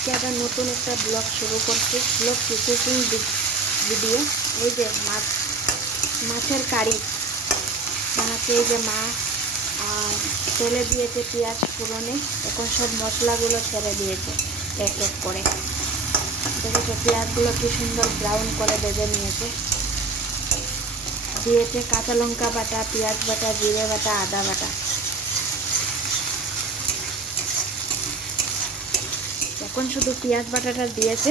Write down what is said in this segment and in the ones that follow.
আজকে আবার নতুন একটা ব্লগ শুরু করছি। Blog cooking video. এই যে মাছের কারি বানাচ্ছে। এই যে মা তেলে দিয়েছে পেঁয়াজ ফোড়নে, এখন সব মশলাগুলো ছেড়ে দিয়েছে এক এক করে। দেখেছো পেঁয়াজগুলো কি সুন্দর ব্রাউন করে ভেজে নিয়েছে। দিয়েছে কাঁচা লঙ্কা বাটা, পেঁয়াজ বাটা, জিরে বাটা, আদা বাটা। এখন শুধু পেঁয়াজ বাটাটা দিয়েছে,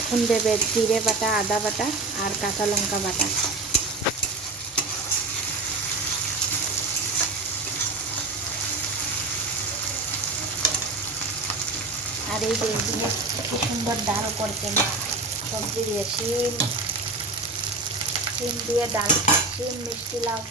এখন দেবে জিরে বাটা, আদা বাটা আর কাঁচা লঙ্কা বাটা। আর এই যে এদিকে কি সুন্দর ডাল করছে মা, সবজি দিয়ে শিম দিয়ে ডাল, শিম মিষ্টি লাউ।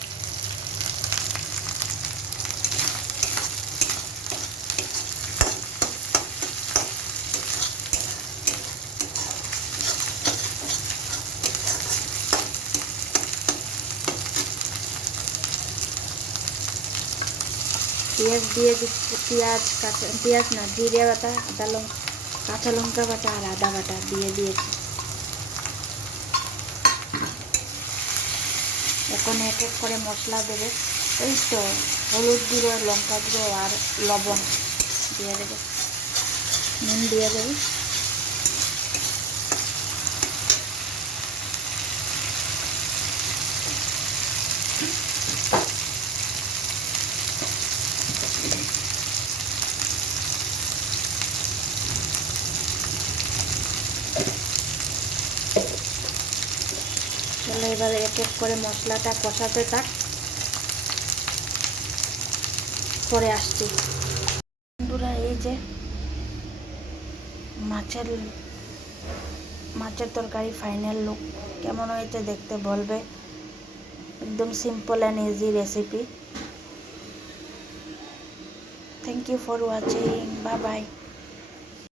পেঁয়াজ দিয়ে দিচ্ছি, পেঁয়াজ না জিরে বাটা, কাঁচা লঙ্কা বাটা আর আদা বাটা দিয়ে দিয়েছি। এখন এক এক করে মশলা দেবে। এই তো হলুদ গুঁড়ো, লঙ্কা গুঁড়ো আর লবণ দিয়ে দেবে, নুন দিয়ে দেবে। চলো এবার এক এক করে মশলাটা কষাতে থাক, পরে আসছি। বন্ধুরা এই যে মাছের তরকারি ফাইনাল লুক কেমন হয়েছে দেখতে বলবে। একদম simple and easy recipe. Thank you for watching, bye by.